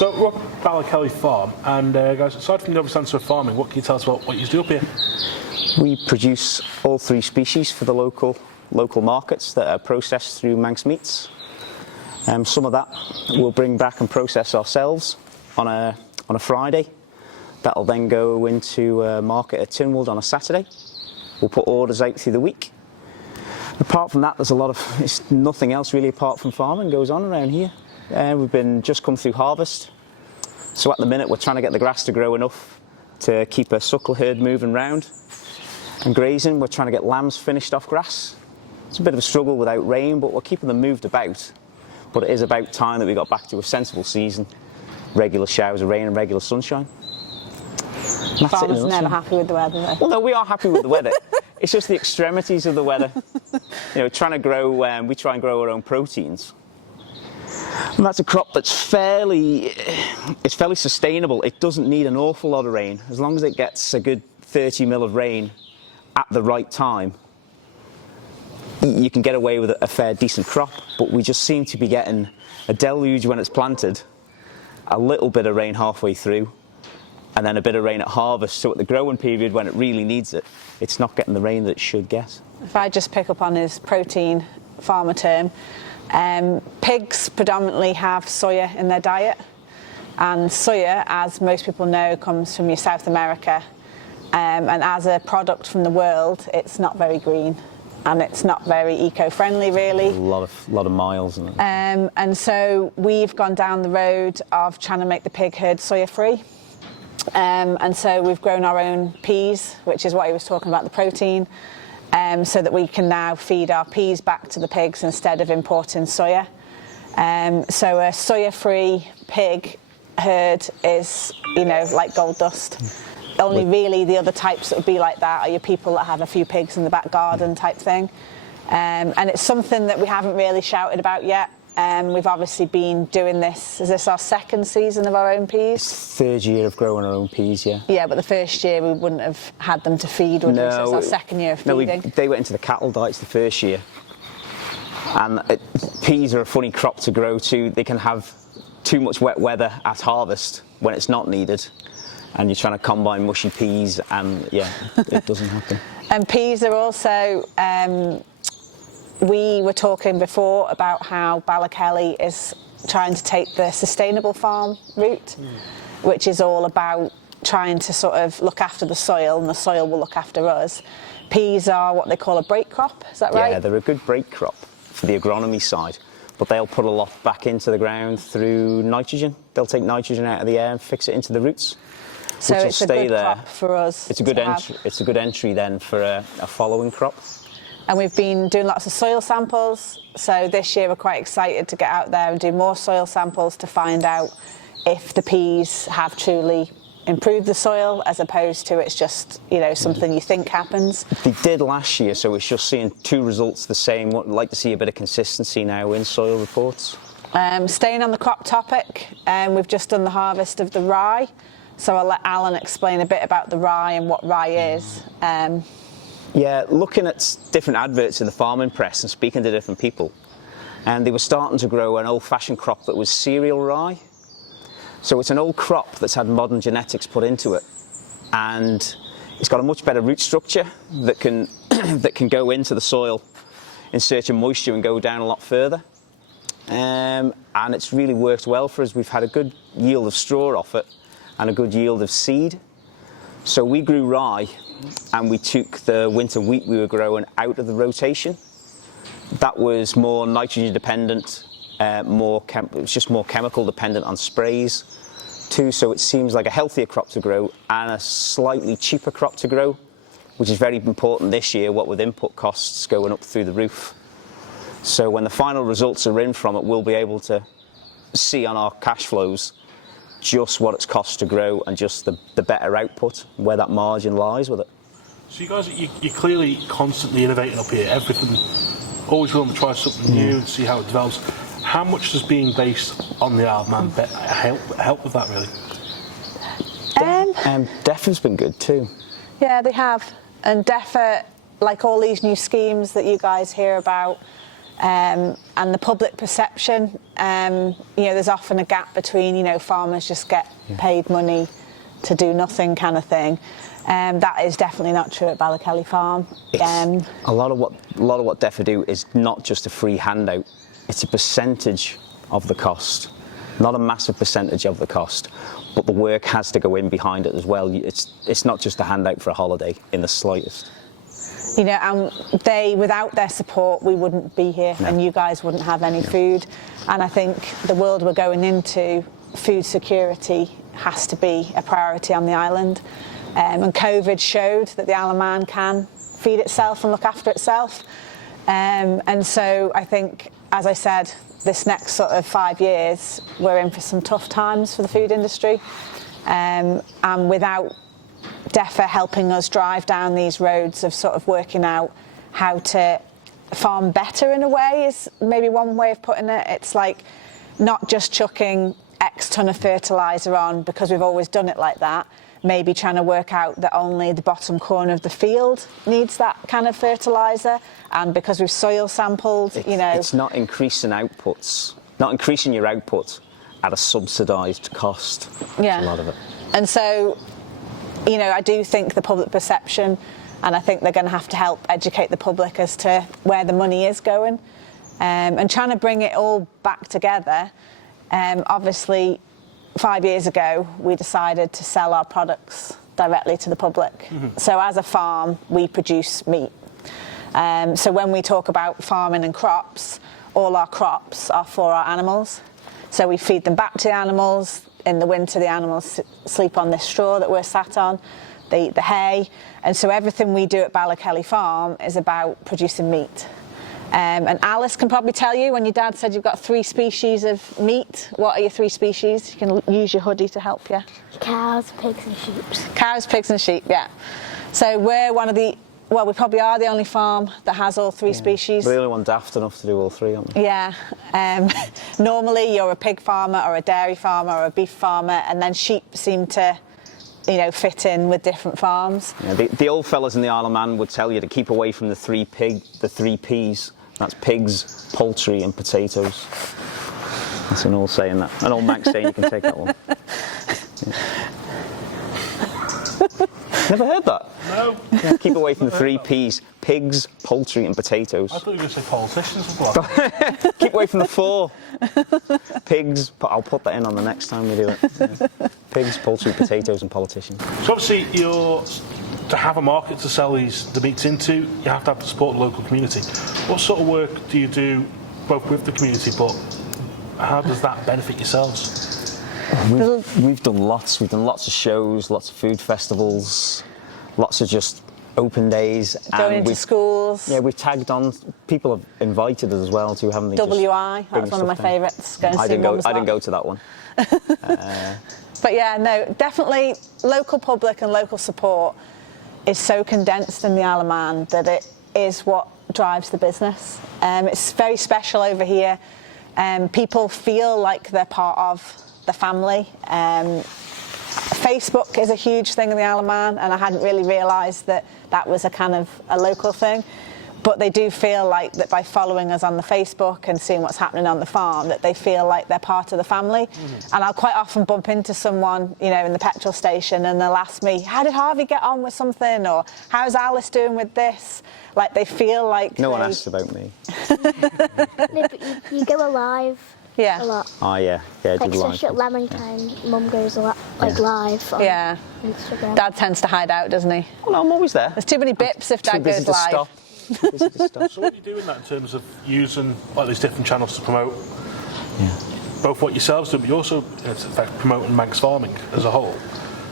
So we're up at Ballakelly Farm, and guys, aside from the obvious answer of farming, what can you tell us about what you do up here? We produce all 3 species for the local markets that are processed through Manx Meats. Some of that we'll bring back and process ourselves on a Friday. That'll then go into market at Tynwald on a Saturday. We'll put orders out through the week. Apart from that, it's nothing else really apart from farming goes on around here. We've just come through harvest, so at the minute we're trying to get the grass to grow enough to keep a suckle herd moving round and grazing. We're trying to get lambs finished off grass. It's a bit of a struggle without rain, but we're keeping them moved about. But it is about time that we got back to a sensible season, regular showers of rain and regular sunshine. Farmers are never happy with the weather though. Well, no, we are happy with the weather. It's just the extremities of the weather. You know, trying to grow, we try and grow our own proteins. And that's a crop that's fairly sustainable. It doesn't need an awful lot of rain. As long as it gets a good 30 mil of rain at the right time, you can get away with a fair decent crop. But we just seem to be getting a deluge when it's planted, a little bit of rain halfway through, and then a bit of rain at harvest. So at the growing period when it really needs it, it's not getting the rain that it should get. If I just pick up on his protein farmer term, pigs predominantly have soya in their diet, and soya, as most people know, comes from your South America, and as a product from the world, it's not very green and it's not very eco-friendly really. A lot of miles in it. And so we've gone down the road of trying to make the pig herd soya free. And so we've grown our own peas, which is what he was talking about, the protein, so that we can now feed our peas back to the pigs instead of importing soya. So a soya-free pig herd is, you know, like gold dust. Only really the other types that would be like that are your people that have a few pigs in the back garden type thing. And it's something that we haven't really shouted about yet. We've obviously been doing this. Is this our 2nd season of our own peas? It's the 3rd year of growing our own peas, yeah. Yeah, but the first year we wouldn't have had them to feed, would we? So it's our 2nd year of feeding. No, they went into the cattle diets the first year. And peas are a funny crop to grow to. They can have too much wet weather at harvest when it's not needed. And you're trying to combine mushy peas, and yeah, it doesn't happen. And peas are also, we were talking before about how Ballakelly is trying to take the sustainable farm route, which is all about trying to sort of look after the soil, and the soil will look after us. Peas are what they call a break crop, is that right? Yeah, they're a good break crop for the agronomy side, but they'll put a lot back into the ground through nitrogen. They'll take nitrogen out of the air and fix it into the roots. So it's a good crop for us. It's a good entry. It's a good entry then for a following crop. And we've been doing lots of soil samples. So this year we're quite excited to get out there and do more soil samples to find out if the peas have truly improved the soil, as opposed to it's just, you know, something you think happens. They did last year, so it's just seeing 2 results the same. I'd like to see a bit of consistency now in soil reports. Staying on the crop topic, we've just done the harvest of the rye. So I'll let Alan explain a bit about the rye and what rye is. Yeah, looking at different adverts in the farming press and speaking to different people, and they were starting to grow an old-fashioned crop that was cereal rye. So it's an old crop that's had modern genetics put into it, and it's got a much better root structure that can that can go into the soil in search of moisture and go down a lot further. And it's really worked well for us. We've had a good yield of straw off it and a good yield of seed. So we grew rye, and we took the winter wheat we were growing out of the rotation. That was more nitrogen dependent, it was just more chemical dependent on sprays too, so it seems like a healthier crop to grow and a slightly cheaper crop to grow, which is very important this year, what with input costs going up through the roof. So when the final results are in from it, we'll be able to see on our cash flows just what it's cost to grow and just the better output, where that margin lies with it. So you guys, you're clearly constantly innovating up here, everything, always willing to try something new and see how it develops. How much does being based on the Isle of Man help with that, really? DfE's been good too. Yeah, they have. And DfE, like all these new schemes that you guys hear about, And the public perception, there's often a gap between, farmers just get paid money to do nothing kind of thing. That is definitely not true at Ballakelly Farm. A lot of what DfE do is not just a free handout, it's a percentage of the cost. Not a massive percentage of the cost, but the work has to go in behind it as well. It's not just a handout for a holiday in the slightest. And without their support, we wouldn't be here, and you guys wouldn't have any food. And I think the world we're going into, food security has to be a priority on the island. And COVID showed that the Isle of Man can feed itself and look after itself. And so I think, as I said, this next sort of 5 years, we're in for some tough times for the food industry. And without DfE helping us drive down these roads of sort of working out how to farm better in a way is maybe one way of putting it. It's like not just chucking X ton of fertiliser on because we've always done it like that. Maybe trying to work out that only the bottom corner of the field needs that kind of fertiliser, and because we've soil sampled, It's not increasing outputs, not increasing your output at a subsidised cost. Yeah. A lot of it. And so, I do think the public perception, and I think they're going to have to help educate the public as to where the money is going, and trying to bring it all back together. Obviously, 5 years ago, we decided to sell our products directly to the public. Mm-hmm. So as a farm, we produce meat. So when we talk about farming and crops, all our crops are for our animals. So we feed them back to the animals. In the winter, the animals sleep on this straw that we're sat on. They eat the hay. And so everything we do at Ballakelly Farm is about producing meat. And Alice can probably tell you, when your dad said you've got 3 species of meat, what are your 3 species? You can use your hoodie to help you. Cows, pigs and sheep. Cows, pigs and sheep, yeah. So we're we probably are the only farm that has all 3 species. We're the only one daft enough to do all 3, aren't we? Yeah. Normally you're a pig farmer or a dairy farmer or a beef farmer, and then sheep seem to fit in with different farms. Yeah, the old fellas in the Isle of Man would tell you to keep away from the 3 P's. That's pigs, poultry and potatoes. That's an old saying that. An old Mac saying, you can take that one. Yeah. Never heard that? No. Yeah, keep away from the 3 P's. Pigs, poultry and potatoes. I thought you were going to say politicians as well. Keep away from the 4. Pigs, I'll put that in on the next time we do it. Yeah. Pigs, poultry, potatoes and politicians. So obviously, to have a market to sell the meats into, you have to have the support of the local community. What sort of work do you do, both with the community, but how does that benefit yourselves? We've done lots. We've done lots of shows, lots of food festivals, lots of just open days. Going into schools. Yeah, we've tagged on. People have invited us as well to, haven't they? WI, that was one of my favourites. I didn't go to that one. But yeah, no, definitely local public and local support is so condensed in the Isle of Man that it is what drives the business. It's very special over here. People feel like they're part of the family. Facebook is a huge thing in the Isle of Man, and I hadn't really realised that was a kind of a local thing. But they do feel like that by following us on the Facebook and seeing what's happening on the farm, that they feel like they're part of the family. Mm-hmm. And I'll quite often bump into someone, in the petrol station, and they'll ask me, how did Harvey get on with something? Or how's Alice doing with this? Like, they feel like... No one asks about me. No, but you go alive. Yeah. A lot. Oh, yeah. Yeah, I Like, did live. especially at lemon time, Mum goes a lot, live on Instagram. Dad tends to hide out, doesn't he? Oh, no, I'm always there. There's too many bips if Dad goes live. Stop. Too busy to stop. So what are you doing that in terms of using these different channels to promote both what yourselves do, but you also, in fact, promoting Manx farming as a whole?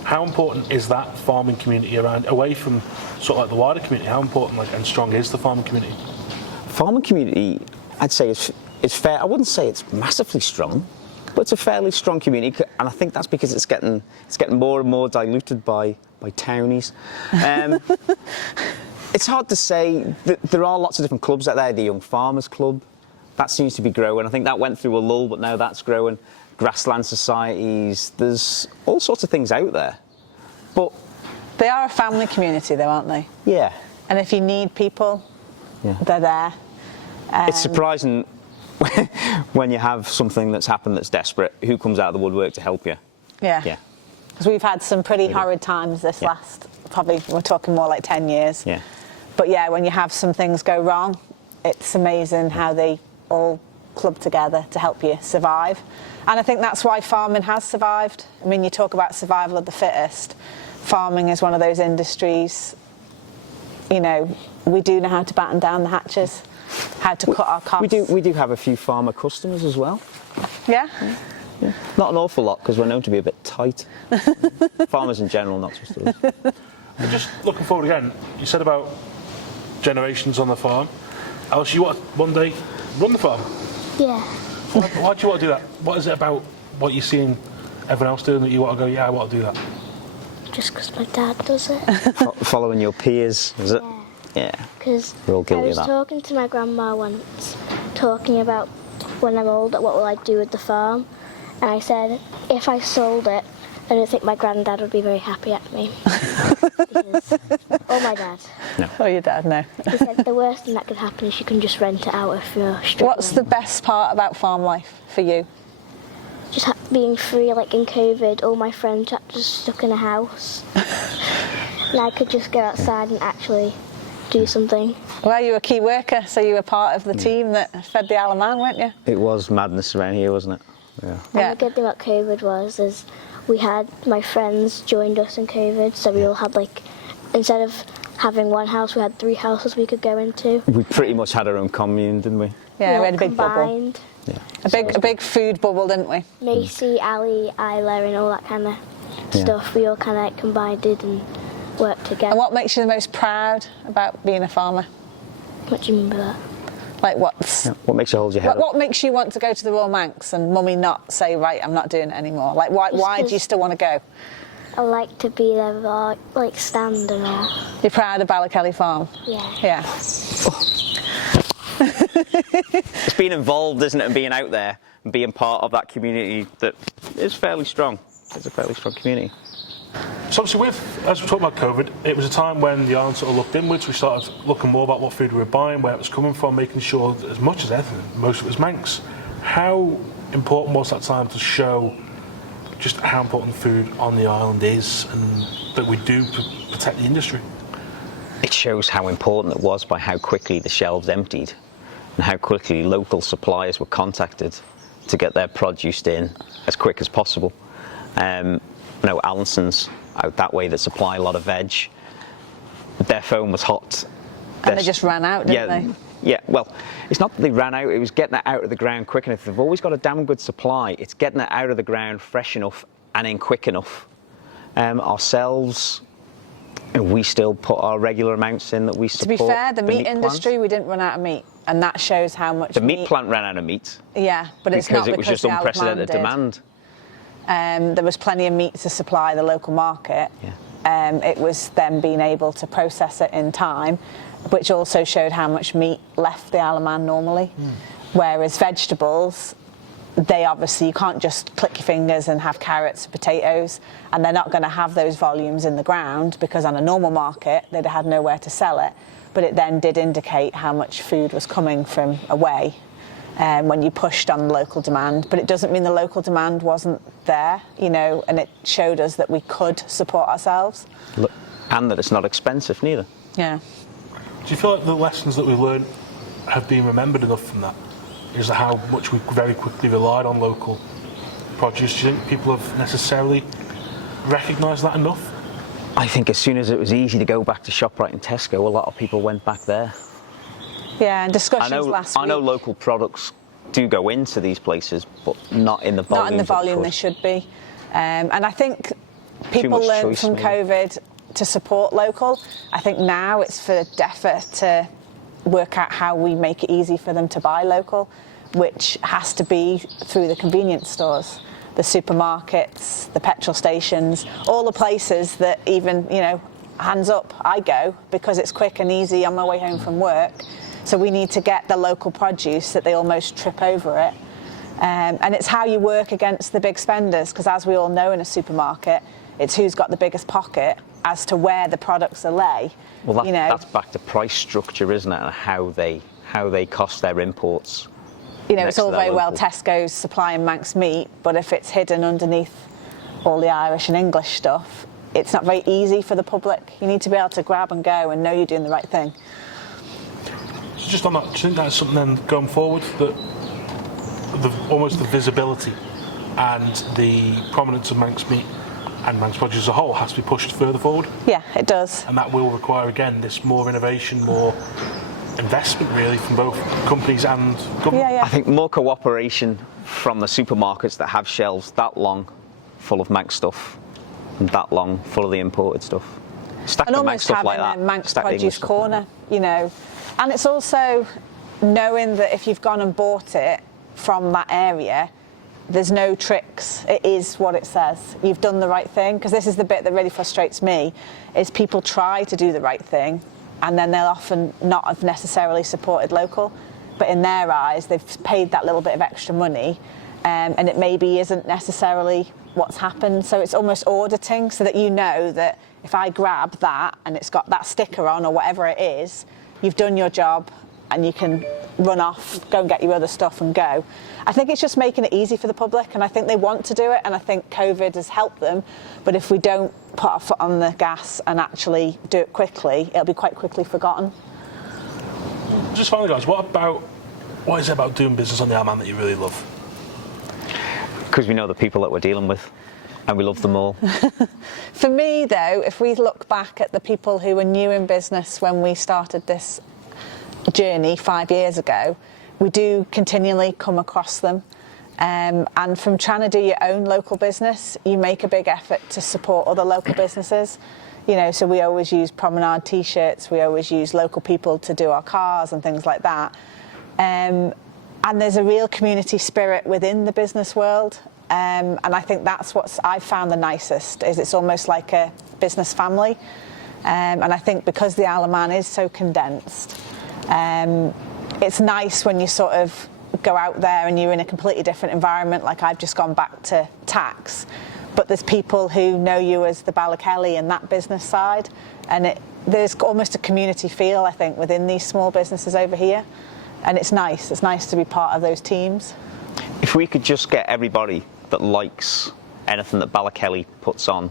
How important is that farming community away from sort of like the wider community? How important and strong is the farming community? Farming community, I'd say it's fair. I wouldn't say it's massively strong, but it's a fairly strong community, and I think that's because it's getting more and more diluted by townies. It's hard to say. There are lots of different clubs out there. The Young Farmers Club, that seems to be growing. I think that went through a lull, but now that's growing. Grassland societies. There's all sorts of things out there. But they are a family community, though, aren't they? Yeah. And if you need people, they're there. It's surprising when you have something that's happened that's desperate, who comes out of the woodwork to help you? Yeah. Yeah. Because we've had some pretty horrid times this last, probably we're talking more like 10 years. Yeah. But yeah, when you have some things go wrong, it's amazing how they all club together to help you survive. And I think that's why farming has survived. I mean, you talk about survival of the fittest. Farming is one of those industries, you know, we do know how to batten down the hatches, how to cut our costs. We do have a few farmer customers as well. Yeah? Yeah. Not an awful lot, because we're known to be a bit tight. Farmers in general, not just us. And just looking forward again, you said about generations on the farm. Alice, you want to one day run the farm? Yeah. Why do you want to do that? What is it about what you're seeing everyone else doing that you want to go, yeah, I want to do that? Just because my dad does it. Following your peers, is it? Yeah. Because We're all I guilty of was that. talking to my grandma once, talking about when I'm older, what will I do with the farm? And I said, if I sold it, I don't think my granddad would be very happy at me. Or my dad. No. Oh, your dad, no. He said the worst thing that could happen is you can just rent it out if you're struggling. What's the best part about farm life for you? Just being free, like in COVID, all my friends were just stuck in a house. And I could just go outside and actually do something. Well, you were a key worker, so you were part of the team that fed the Alaman, weren't you? It was madness around here, wasn't it? Yeah. Yeah. And the good thing about COVID was we had my friends joined us in COVID, so we all had like, instead of having one house, we had 3 houses we could go into. We pretty much had our own commune, didn't we? Yeah, we had a big bubble. combined. Yeah. A big food bubble, didn't we? Macy, Ali, Isla, and all that kind of stuff. We all kind of like combined it and worked together. And what makes you the most proud about being a farmer? What do you mean by that? Like what's... Yeah. What makes you hold your head up? What makes you want to go to the Royal Manx and mummy not say, right, I'm not doing it anymore? Like, why do you still want to go? I like to be there, like stand and all. You're proud of Ballakelly Farm? Yeah. Yeah. It's being involved, isn't it, and being out there and being part of that community that is fairly strong. It's a fairly strong community. So obviously as we talk about COVID, it was a time when the island sort of looked inwards. We started looking more about what food we were buying, where it was coming from, making sure that as much as anything, most of it was Manx. How important was that time to show just how important food on the island is and that we do protect the industry? It shows how important it was by how quickly the shelves emptied and how quickly local suppliers were contacted to get their produce in as quick as possible. Allison's out that way that supply a lot of veg. Their phone was hot. And they just ran out, didn't they? Yeah, well, it's not that they ran out, it was getting it out of the ground quick enough. They've always got a damn good supply. It's getting it out of the ground fresh enough and in quick enough. Ourselves, we still put our regular amounts in that we support. To be fair, the meat industry, plant. we didn't run out of meat. And that shows how much The meat plant ran out of meat. Yeah, but it's not because it was just the Isle of Man unprecedented did. demand. There was plenty of meat to supply the local market. Yeah. It was them being able to process it in time, which also showed how much meat left the Isle of Man normally. Whereas vegetables, they obviously, you can't just click your fingers and have carrots, potatoes, and they're not going to have those volumes in the ground because on a normal market, they'd have had nowhere to sell it. But it then did indicate how much food was coming from away. When you pushed on local demand, but it doesn't mean the local demand wasn't there, and it showed us that we could support ourselves. And that it's not expensive neither. Yeah. Do you feel like the lessons that we've learned have been remembered enough from that? Is how much we very quickly relied on local produce? Do you think people have necessarily recognised that enough? I think as soon as it was easy to go back to ShopRite and Tesco, a lot of people went back there. Yeah, and discussions last week. I know local products do go into these places, but not in the volume. Not in the volume they should be. And I think people learned from COVID to support local. I think now it's for DfE to work out how we make it easy for them to buy local, which has to be through the convenience stores, the supermarkets, the petrol stations, all the places that even, hands up, I go because it's quick and easy on my way home from work. So we need to get the local produce that they almost trip over it. And it's how you work against the big spenders, because as we all know in a supermarket, it's who's got the biggest pocket as to where the products are lay. Well, that's back to price structure, isn't it? And how how they cost their imports. You know, next it's all to their very well local. Tesco's supplying Manx meat, but if it's hidden underneath all the Irish and English stuff, it's not very easy for the public. You need to be able to grab and go and know you're doing the right thing. So just on that, do you think that's something then going forward, that almost the visibility and the prominence of Manx meat and Manx produce as a whole has to be pushed further forward? Yeah, it does. And that will require, again, this more innovation, more investment, really, from both companies and government. Yeah, I yeah. think more cooperation from the supermarkets that have shelves that long full of Manx stuff and that long full of the imported stuff. Stack And the Manx almost stuff like having that. a Manx stack the English produce stuff corner, like you know. And it's also knowing that if you've gone and bought it from that area, there's no tricks. It is what it says. You've done the right thing. Because this is the bit that really frustrates me, is people try to do the right thing and then they'll often not have necessarily supported local. But in their eyes, they've paid that little bit of extra money and it maybe isn't necessarily what's happened. So it's almost auditing so that you know that if I grab that and it's got that sticker on or whatever it is, you've done your job and you can run off, go and get your other stuff and go. I think it's just making it easy for the public, and I think they want to do it, and I think COVID has helped them. But if we don't put our foot on the gas and actually do it quickly, it'll be quite quickly forgotten. Just finally, guys, what is it about doing business on the Isle of Man that you really love? Because we know the people that we're dealing with and we love them all. For me, though, if we look back at the people who were new in business when we started this journey 5 years ago, we do continually come across them. And from trying to do your own local business, you make a big effort to support other local businesses. You know, so we always use Promenade T-shirts, we always use local people to do our cars and things like that. And there's a real community spirit within the business world. And I think that's what I've found the nicest, is it's almost like a business family. And I think because the Isle of Man is so condensed, it's nice when you sort of go out there and you're in a completely different environment, like I've just gone back to tax, but there's people who know you as the Ballakelly and that business side, and there's almost a community feel, I think, within these small businesses over here, and it's nice to be part of those teams. If we could just get everybody that likes anything that Ballakelly puts on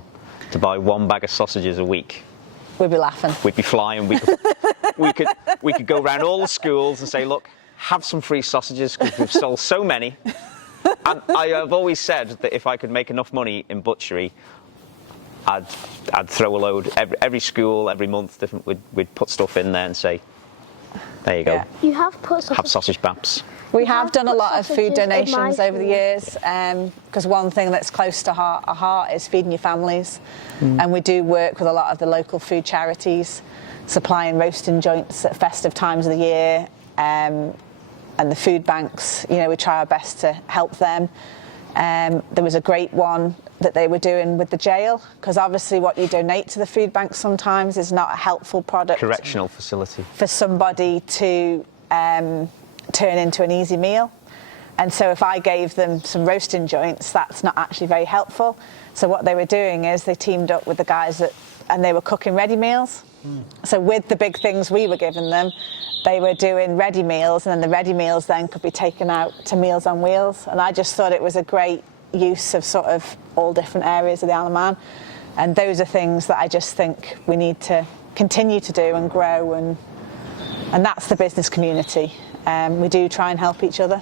to buy one bag of sausages a week, We'd be laughing. we'd be flying. We could go around all the schools and say, look, have some free sausages because we've sold so many. And I have always said that if I could make enough money in butchery, I'd throw a load. Every school, every month, we'd put stuff in there and say, there you go. Yeah. You have put sausage. Have sausage baps. We We have have done a put lot of food sausages in my donations over the food. years, because one thing that's close to our heart is feeding your families. And we do work with a lot of the local food charities, supplying roasting joints at festive times of the year, and the food banks. You know, we try our best to help them. There was a great one that they were doing with the jail, because obviously what you donate to the food banks sometimes is not a helpful product Correctional facility. for somebody to turn into an easy meal. And so if I gave them some roasting joints, that's not actually very helpful. So what they were doing is they teamed up with the guys and they were cooking ready meals. So with the big things we were giving them, they were doing ready meals, and then the ready meals then could be taken out to Meals on Wheels. And I just thought it was a great use of sort of all different areas of the Isle of Man. And those are things that I just think we need to continue to do and grow, and that's the business community. We do try and help each other.